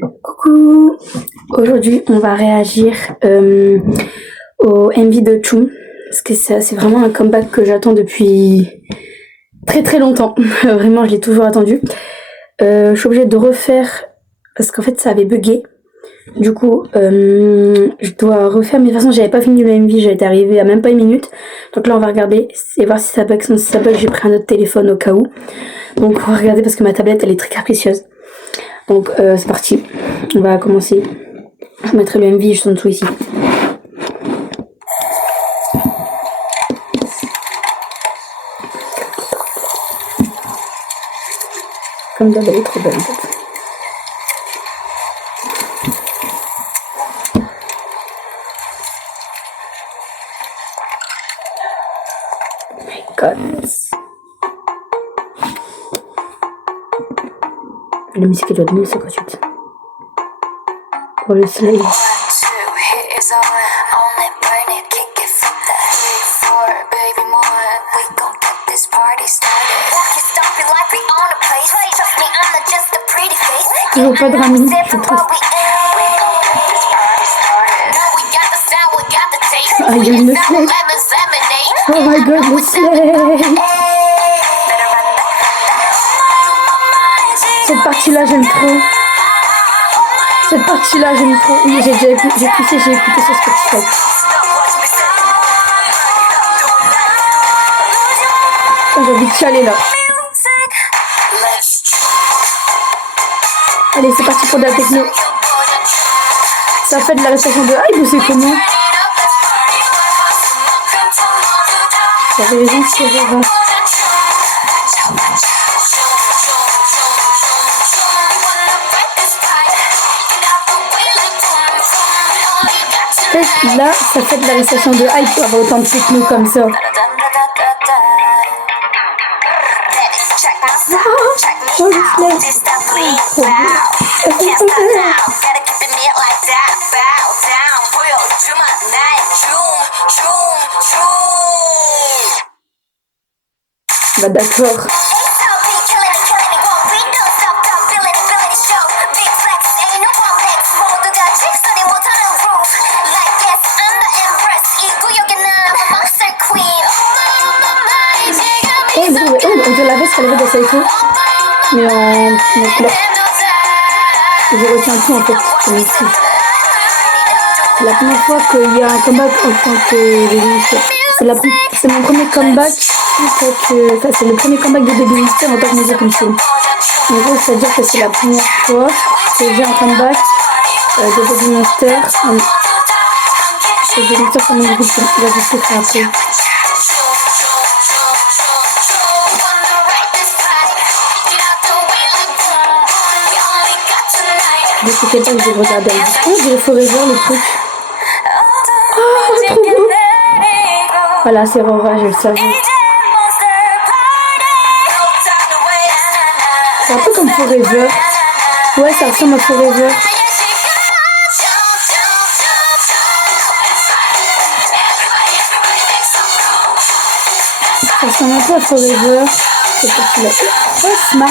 Coucou. Aujourd'hui, on va réagir au MV de Chum. Parce que c'est vraiment un comeback que j'attends depuis très très longtemps. Vraiment, je l'ai toujours attendu. Je suis obligée de refaire parce qu'en fait, ça avait bugué. Du coup, je dois refaire. Mais de toute façon, j'avais pas fini le MV. J'étais arrivée à même pas une minute. Donc là, on va regarder et voir si ça bug. Sinon, si ça bug, j'ai pris un autre téléphone au cas où. Donc, on va regarder parce que ma tablette, elle est très capricieuse. Donc, c'est parti. On va commencer. Je mettrai le MV juste en dessous ici. Comme d'hab, elle est trop belle en fait. Oh my goodness. La musique elle doit donner ça gratuite. Pour le soleil. Toujours pas de Rami, c'est triste. Ah, il y a le slay. Oh my god, le slay. Cette partie-là, j'aime trop. Cette partie-là, j'aime trop. Oui, j'ai écouté sur Spotify. Oh, j'ai envie de chialer là. Allez, c'est parti pour de la techno. Ça fait de la récitation de hype ou c'est comment? J'avais raison, c'est vrai. Là, ça fait de la récitation de hype pour avoir autant de techno comme ça. Oh, le slay. Trop beau. Bah d'accord. On dirait la veste qu'elle avait dans Saiko, mais en couleur. Je retiens tout en fait, comme ici. C'est la première fois qu'il y a un comeback en tant que Baby. C'est mon premier comeback c'est le premier comeback de Baby Monster en tant que music film. En gros, c'est-à-dire que c'est la première fois que j'ai un comeback de Baby Monster. Baby Monster sur music film. Il va juste faire après. Je sais pas que j'ai regardé un discours, j'ai Forever le truc. Oh, trop beau! Voilà, c'est Rora, je le savais. C'est un peu comme Forever. Ouais, ça ressemble à Forever. Ça ressemble un peu à Forever. C'est parti là. Oh, Smart.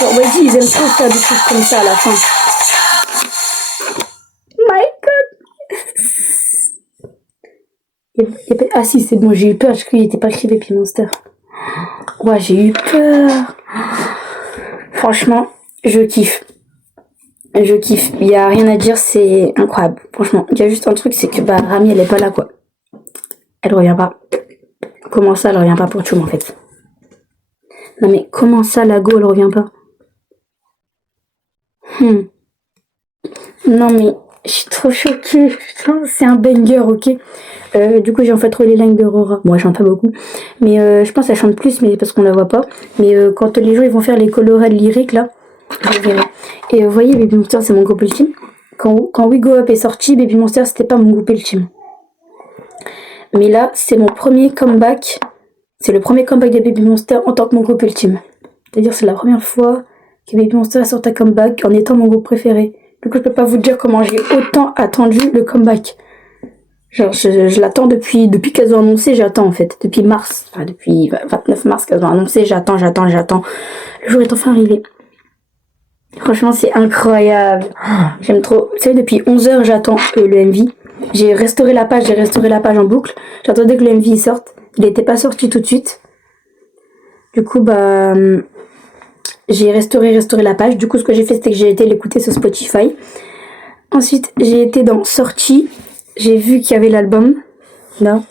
Bon, Wedgie, ils aiment trop faire des trucs comme ça à la fin. My god! Ah si, c'est bon, j'ai eu peur, je croyais qu'il était pas écrit Baby Monster. Ouais, j'ai eu peur. Franchement, je kiffe. Je kiffe. Il y a rien à dire, c'est incroyable. Franchement, il y a juste un truc, c'est que bah Rami, elle est pas là, quoi. Elle revient pas. Comment ça, elle revient pas pour Chum, en fait? Non mais comment ça, la go, elle revient pas? Non mais je suis trop choquée, putain, c'est un banger, ok. Du coup j'ai en fait trop les lignes de Rora. Bon, elle chante pas beaucoup, mais je pense qu'elle chante plus, mais parce qu'on la voit pas. Mais quand les gens ils vont faire les colorés lyriques là, je verrai. Et vous voyez, Baby Monster c'est mon groupe ultime. Quand We Go Up est sorti, Baby Monster c'était pas mon groupe ultime. Mais là c'est mon premier comeback. C'est le premier comeback de Baby Monster en tant que mon groupe ultime. C'est-à-dire c'est la première fois que Baby Monster a sorti un comeback en étant mon groupe préféré. Du coup, je peux pas vous dire comment j'ai autant attendu le comeback. Genre, je l'attends depuis qu'elles ont annoncé, j'attends en fait. Depuis mars, enfin depuis 29 mars qu'elles ont annoncé, j'attends. Le jour est enfin arrivé. Franchement, c'est incroyable. J'aime trop. Tu sais, depuis 11 heures, j'attends le MV. J'ai restauré la page en boucle. J'attendais que le MV sorte. Il n'était pas sorti tout de suite. Du coup, bah, j'ai restauré la page. Du coup, ce que j'ai fait, c'était que j'ai été l'écouter sur Spotify. Ensuite, j'ai été dans Sortie. J'ai vu qu'il y avait l'album. Là.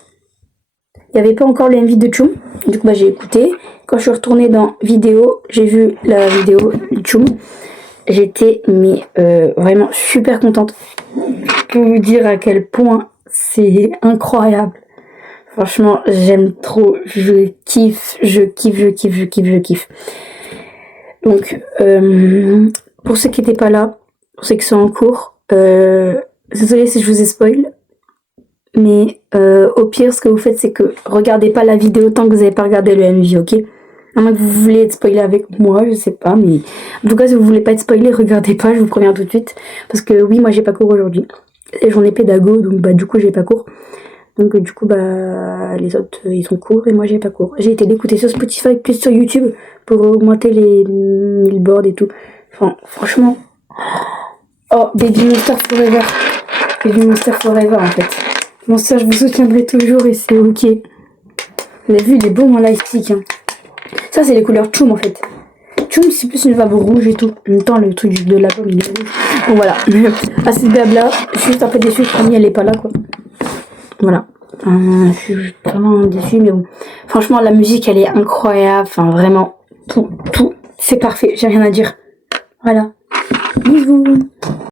Il n'y avait pas encore le MV de Choum. Du coup, bah, j'ai écouté. Quand je suis retournée dans vidéo, j'ai vu la vidéo de Choum. J'étais vraiment super contente. Je peux vous dire à quel point c'est incroyable. Franchement, j'aime trop. Je kiffe. Donc, pour ceux qui n'étaient pas là, pour ceux qui sont en cours, désolé si je vous ai spoil. Mais au pire, ce que vous faites, c'est que regardez pas la vidéo tant que vous n'avez pas regardé le MV, ok? À moins que vous voulez être spoilé avec moi, je sais pas, mais en tout cas, si vous voulez pas être spoilé, regardez pas, je vous préviens tout de suite. Parce que oui, moi j'ai pas cours aujourd'hui. Et j'en ai pédago, donc bah du coup j'ai pas cours. Donc du coup bah les autres ils ont cours et moi j'ai pas cours. J'ai été l'écouter sur Spotify plus sur YouTube pour augmenter les billboards et tout. Enfin, franchement. Oh, Baby Monster Forever. Baby Monster Forever en fait. Monster, je vous soutiendrai toujours et c'est ok. Vous avez vu, il est beau mon lightstick. Hein. Ça, c'est les couleurs Choum en fait. Choum, c'est plus une vague rouge et tout. En même temps, le truc de l'album, il est rouge. Bon, voilà. Assez de blabla. Je suis juste un peu déçue que Camille, elle est pas là, quoi. Voilà. Je suis vraiment déçue, mais bon. Franchement, la musique, elle est incroyable. Enfin, vraiment. Tout. C'est parfait. J'ai rien à dire. Voilà. Bisous.